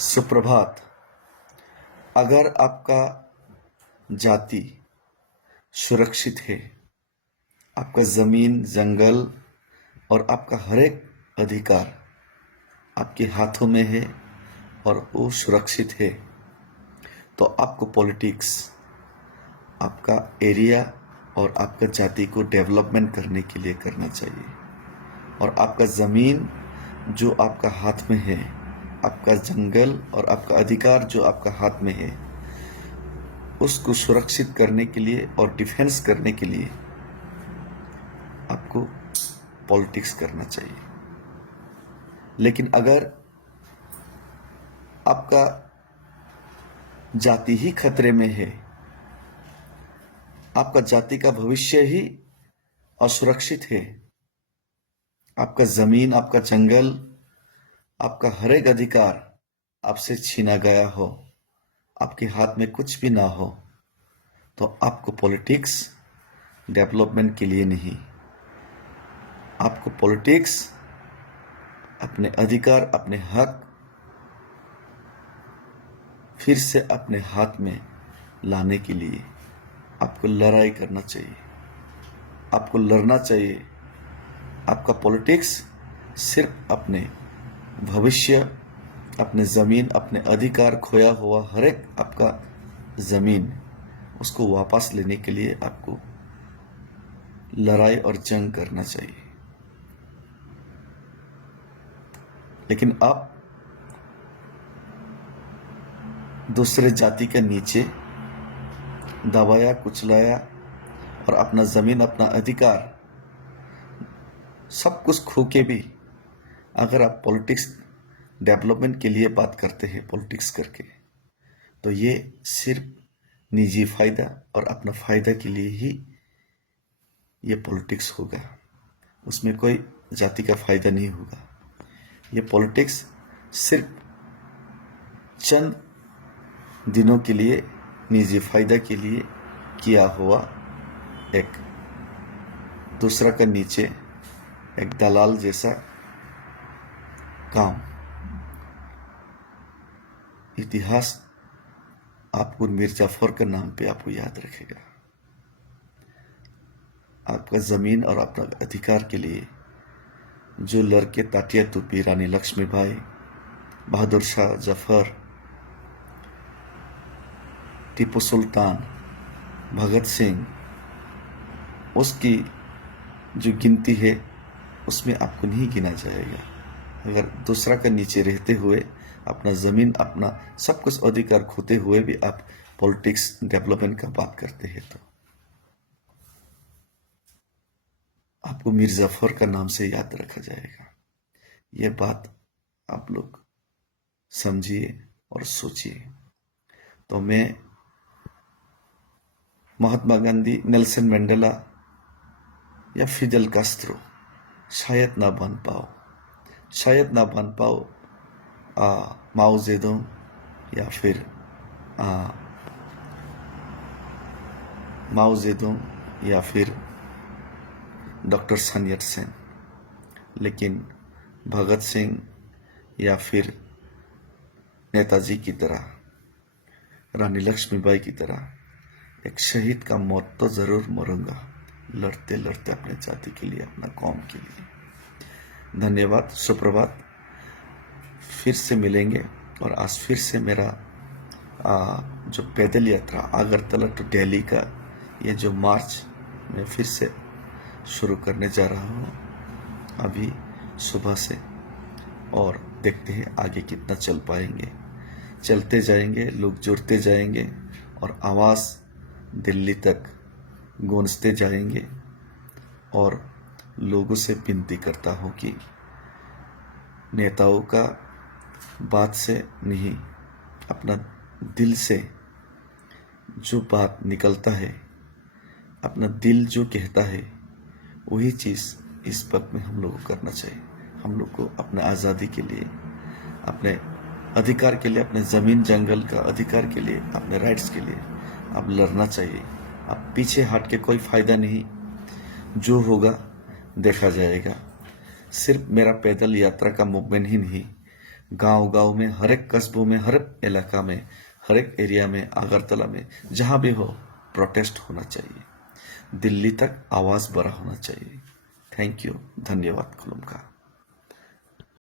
सुप्रभात। अगर आपका जाति सुरक्षित है, आपका ज़मीन, जंगल और आपका हर एक अधिकार आपके हाथों में है और वो सुरक्षित है, तो आपको पॉलिटिक्स आपका एरिया और आपका जाति को डेवलपमेंट करने के लिए करना चाहिए। और आपका ज़मीन जो आपका हाथ में है, आपका जंगल और आपका अधिकार जो आपका हाथ में है, उसको सुरक्षित करने के लिए और डिफेंस करने के लिए आपको पॉलिटिक्स करना चाहिए। लेकिन अगर आपका जाति ही खतरे में है, आपका जाति का भविष्य ही असुरक्षित है, आपका जमीन, आपका जंगल, आपका हर एक अधिकार आपसे छीना गया हो, आपके हाथ में कुछ भी ना हो, तो आपको पॉलिटिक्स डेवलपमेंट के लिए नहीं, आपको पॉलिटिक्स अपने अधिकार, अपने हक फिर से अपने हाथ में लाने के लिए आपको लड़ाई करना चाहिए, आपको लड़ना चाहिए। आपका पॉलिटिक्स सिर्फ अपने भविष्य, अपने ज़मीन, अपने अधिकार, खोया हुआ हर एक आपका ज़मीन, उसको वापस लेने के लिए आपको लड़ाई और जंग करना चाहिए। लेकिन आप दूसरे जाति के नीचे दबाया, कुचलाया और अपना ज़मीन, अपना अधिकार सब कुछ खो के भी अगर आप पॉलिटिक्स डेवलपमेंट के लिए बात करते हैं पॉलिटिक्स करके, तो ये सिर्फ निजी फ़ायदा और अपना फ़ायदा के लिए ही ये पॉलिटिक्स होगा, उसमें कोई जाति का फ़ायदा नहीं होगा। ये पॉलिटिक्स सिर्फ चंद दिनों के लिए, निजी फ़ायदा के लिए किया हुआ एक दूसरा का नीचे एक दलाल जैसा काम। इतिहास आपको मीर जाफर के नाम पे आपको याद रखेगा। आपका ज़मीन और अपना अधिकार के लिए जो लड़के तात्या टोपी, रानी लक्ष्मीबाई, बहादुर शाह जफर, टीपू सुल्तान, भगत सिंह, उसकी जो गिनती है उसमें आपको नहीं गिना जाएगा। अगर दूसरा का नीचे रहते हुए अपना ज़मीन, अपना सब कुछ अधिकार खोते हुए भी आप पॉलिटिक्स डेवलपमेंट का बात करते हैं, तो आपको मीर जाफर का नाम से याद रखा जाएगा। ये बात आप लोग समझिए और सोचिए। तो मैं महात्मा गांधी, नेल्सन मंडेला या फिडेल कास्ट्रो शायद ना बन पाओ, शायद ना बन पाओ माओ जेडोंग या फिर माओ जेडोंग या फिर डॉक्टर सन यट सेन, लेकिन भगत सिंह या फिर नेताजी की तरह, रानी लक्ष्मीबाई की तरह एक शहीद का मौत तो ज़रूर मरूंगा, लड़ते लड़ते अपने जाति के लिए, अपना कौम के लिए। धन्यवाद, सुप्रभात। फिर से मिलेंगे। और आज फिर से मेरा जो पैदल यात्रा अगरतला टू दिल्ली का ये जो मार्च मैं फिर से शुरू करने जा रहा हूँ अभी सुबह से, और देखते हैं आगे कितना चल पाएंगे। चलते जाएंगे, लोग जुड़ते जाएंगे और आवाज़ दिल्ली तक गूंजते जाएंगे। और लोगों से विनती करता हूँ कि नेताओं का बात से नहीं, अपना दिल से जो बात निकलता है, अपना दिल जो कहता है, वही चीज़ इस वक्त में हम लोग को करना चाहिए। हम लोग को अपने आज़ादी के लिए, अपने अधिकार के लिए, अपने ज़मीन जंगल का अधिकार के लिए, अपने राइट्स के लिए अब लड़ना चाहिए। अब पीछे हट के कोई फ़ायदा नहीं, जो होगा देखा जाएगा। सिर्फ मेरा पैदल यात्रा का मूवमेंट ही नहीं, गांव गांव में, हर एक कस्बों में, हर एक इलाका में, हर एक एरिया में, अगरतला में, जहां भी हो प्रोटेस्ट होना चाहिए। दिल्ली तक आवाज बड़ा होना चाहिए। थैंक यू, धन्यवाद खुलुमका।